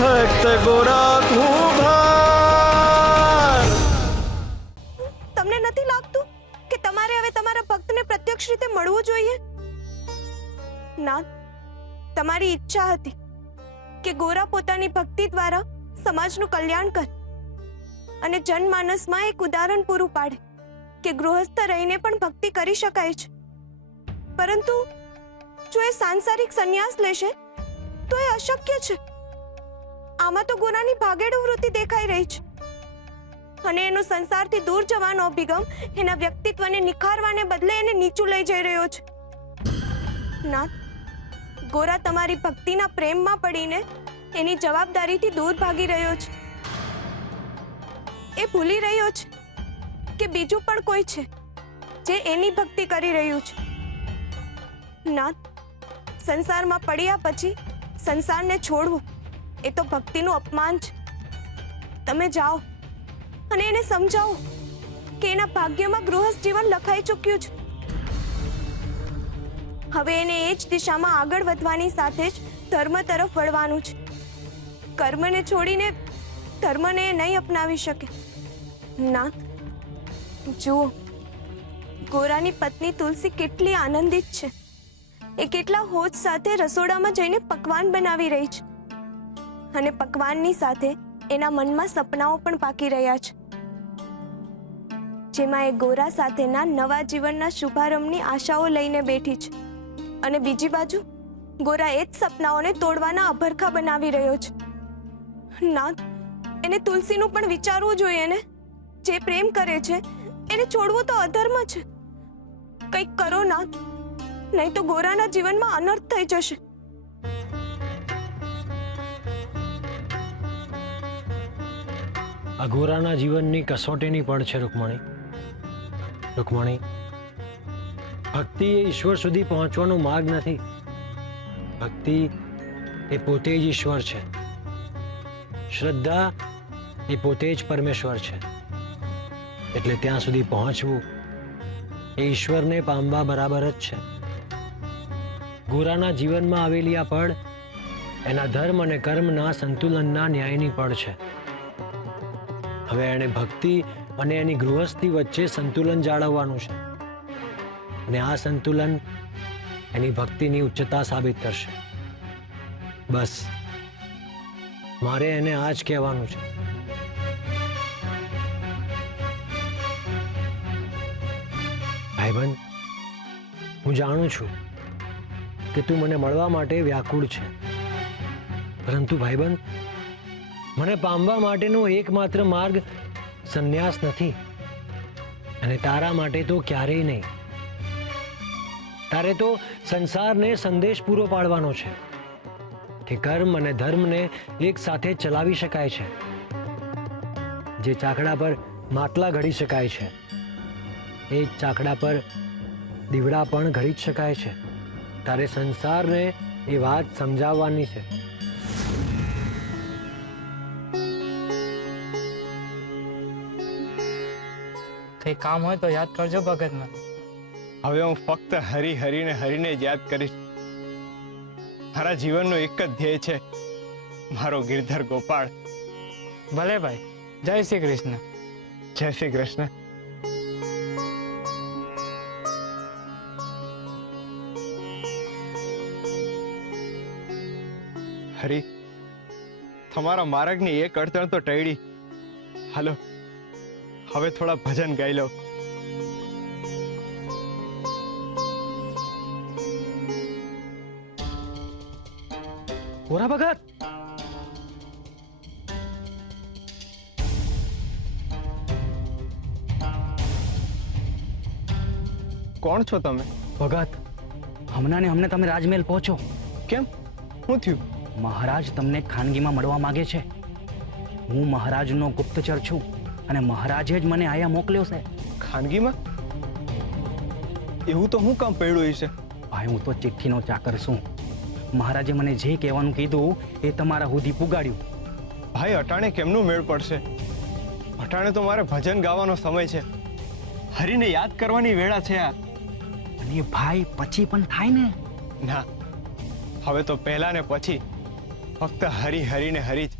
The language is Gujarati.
ભક્ત ગોરા કુંભાર. તમને નથી લાગતું કે તમારે હવે તમારા ભક્તને પ્રત્યક્ષ રીતે મળવું જોઈએ? ના, તમારી ઈચ્છા હતી કે ગોરા પોતાની ભક્તિ દ્વારા સમાજનું કલ્યાણ કરે અને જનમાનસમાં એક ઉદાહરણ પૂરું પાડે કે ગૃહસ્થ રહીને પણ ભક્તિ કરી શકાય છે. પરંતુ જો એ સાંસારિક સંન્યાસ લેશે તો એ અશક્ય છે. આમાં તો ગોરાની ભાગેડુ વૃત્તિ દેખાઈ રહી છે અને એનો સંસારથી દૂર જવાનો અભિગમ એના વ્યક્તિત્વને નિખારવાને બદલે એને નીચું લઈ જઈ રહ્યો છે. નાથ, ગોરા તમારી ભક્તિના પ્રેમમાં પડીને એની જવાબદારીથી દૂર ભાગી રહ્યો છે. એ ભૂલી રહ્યો છે કે બીજું પણ કોઈ છે જે એની ભક્તિ કરી રહ્યું છે. નાથ, સંસારમાં પડ્યા પછી સંસારને છોડવું એ તો ભક્તિનું અપમાન છે. તમે જાઓ અને એને સમજાવો કે એના ભાગ્યમાં ગૃહસ્થ જીવન લખાઈ ચૂક્યું છે. હવે એને એ જ દિશામાં આગળ વધવાની સાથે જ ધર્મ તરફ વળવાનું છે. કર્મને છોડીને ધર્મને એ નહીં અપનાવી શકે. નાથ, જુઓ, ગોરાની પત્ની તુલસી કેટલી આનંદિત છે. એ કેટલા હોજ સાથે રસોડામાં જઈને પકવાન બનાવી રહી છે અને પકવાનની સાથે એના મનમાં સપનાઓ પણ પાકી રહ્યા છે, જેમાં એ ગોરા સાથેના નવા જીવનના શુભારંભની આશાઓ લઈને બેઠી છે. અને બીજી બાજુ ગોરા એ જ સપનાઓને તોડવાના અભરખા બનાવી રહ્યો છે. નાથ, એને તુલસીનું પણ વિચારવું જોઈએ ને. જે પ્રેમ કરે છે એને છોડવું તો અધર્મ છે. કંઈક કરો નાથ, નહીં તો ગોરાના જીવનમાં અનર્થ થઈ જશે. આ ગોરાના જીવનની કસોટીની પળ છે રૂકમણી. રૂકમણી, ભક્તિ એ ઈશ્વર સુધી પહોંચવાનો માર્ગ નથી. ભક્તિ એ પોતે જ ઈશ્વર છે. શ્રદ્ધા એ પોતે જ પરમેશ્વર છે. એટલે ત્યાં સુધી પહોંચવું એ ઈશ્વરને પામવા બરાબર જ છે. ગોરાના જીવનમાં આવેલી આ પળ એના ધર્મ અને કર્મના સંતુલનના ન્યાયની પળ છે. હવે એણે ભક્તિ અને એની ગૃહસ્થી વચ્ચે સંતુલન જાળવવાનું છે અને આ સંતુલન એની ભક્તિની ઉચ્ચતા સાબિત કરશે. બસ મારે એને આ જ કહેવાનું છે. ભાઈબંધ, હું જાણું છું કે તું મને મળવા માટે વ્યાકુળ છે, પરંતુ ભાઈબંધ, મને પામવા માટેનો એકમાત્ર માર્ગ સંન્યાસ નથી અને તારા માટે તો ક્યારેય નહીં. તારે તો સંસારને સંદેશ પૂરો પાડવાનો છે કે કર્મ અને ધર્મને એક સાથે ચલાવી શકાય છે. જે ચાકડા પર માટલા ઘડી શકાય છે એ જ ચાકડા પર દીવડા પણ ઘડી જ શકાય છે. તારે સંસારને એ વાત સમજાવવાની છે. કઈ કામ હોય તો યાદ કરજો ભગતમાં. હવે હું ફક્ત હરી હરીને હરીને જ યાદ કરીશ. મારા જીવનનો એક જ ધ્યેય છે, મારો ગિરધર ગોપાળ. ભલે ભાઈ, જય શ્રી કૃષ્ણ. જય શ્રી કૃષ્ણ. હરી, તમારા માર્ગની એક અડચણ તો ટળી. હાલો, હવે થોડા ભજન ગાઈ લો. ગોરા ભગત, કોણ છો તમે? ભગત, હમણાં ને હમને તમે રાજમહેલ પહોંચો. કેમ, શું થયું? મહારાજ તમને ખાનગીમાં મળવા માંગે છે. હું મહારાજનો ગુપ્તચર છું અને મહારાજે જ મને આયા મોકલ્યો છે. ખાનગીમાં? એવું તો હું કામ પડ્યું હશે? ભાઈ, હું તો ચિઠ્ઠીનો ચાકર છું. મહારાજે મને જે કહેવાનું કીધું એ તમારા સુધી પુગાડ્યું. ભાઈ, અટાણે કેમનું મેળ પડશે? અટાણે તો મારે ભજન ગાવાનો સમય છે. હરીને યાદ કરવાની વેળા છે આ. અને ભાઈ, પછી પણ થાય ને? ના, હવે તો પહેલા ને પછી ફક્ત હરી હરી ને હરી જ